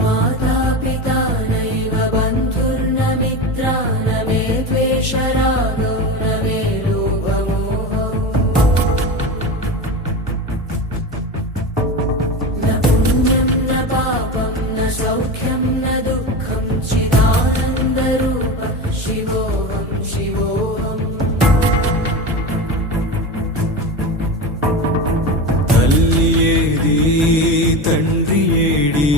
माता पिता नैव बन्धुर्न मित्रा न मे द्वेषरागौ न मे लोभमोहौ न पुण्यं न पापं न सौख्यं न दुःखं चिदानन्दरूप शिवोऽहं शिवोऽहम् తల్లి ఏది తండ్రి ఏడి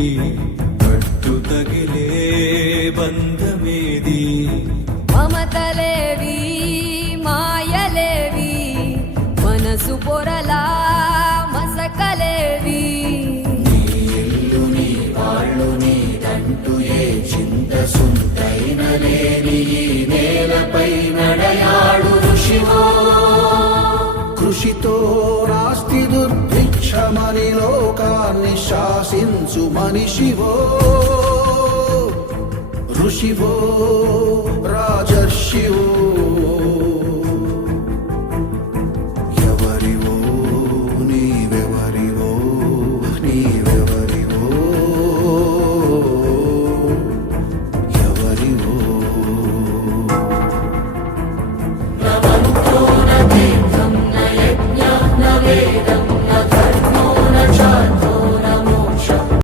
పట్టు తగిలే బంధమేది మమతలేవి మాయలేవి మనసు పొరలా మసకలేవి నీ ఇల్లు నీ వాళ్ళు నీదంటూ ఏ చింత సుంతైన లేని ఈ నేలపై నడయాడు ఋషివో కృషితో నాస్తి దుర్భిక్షమని లోకాన్ని శాసించు మనిషివో ఋషివో రాజర్షివో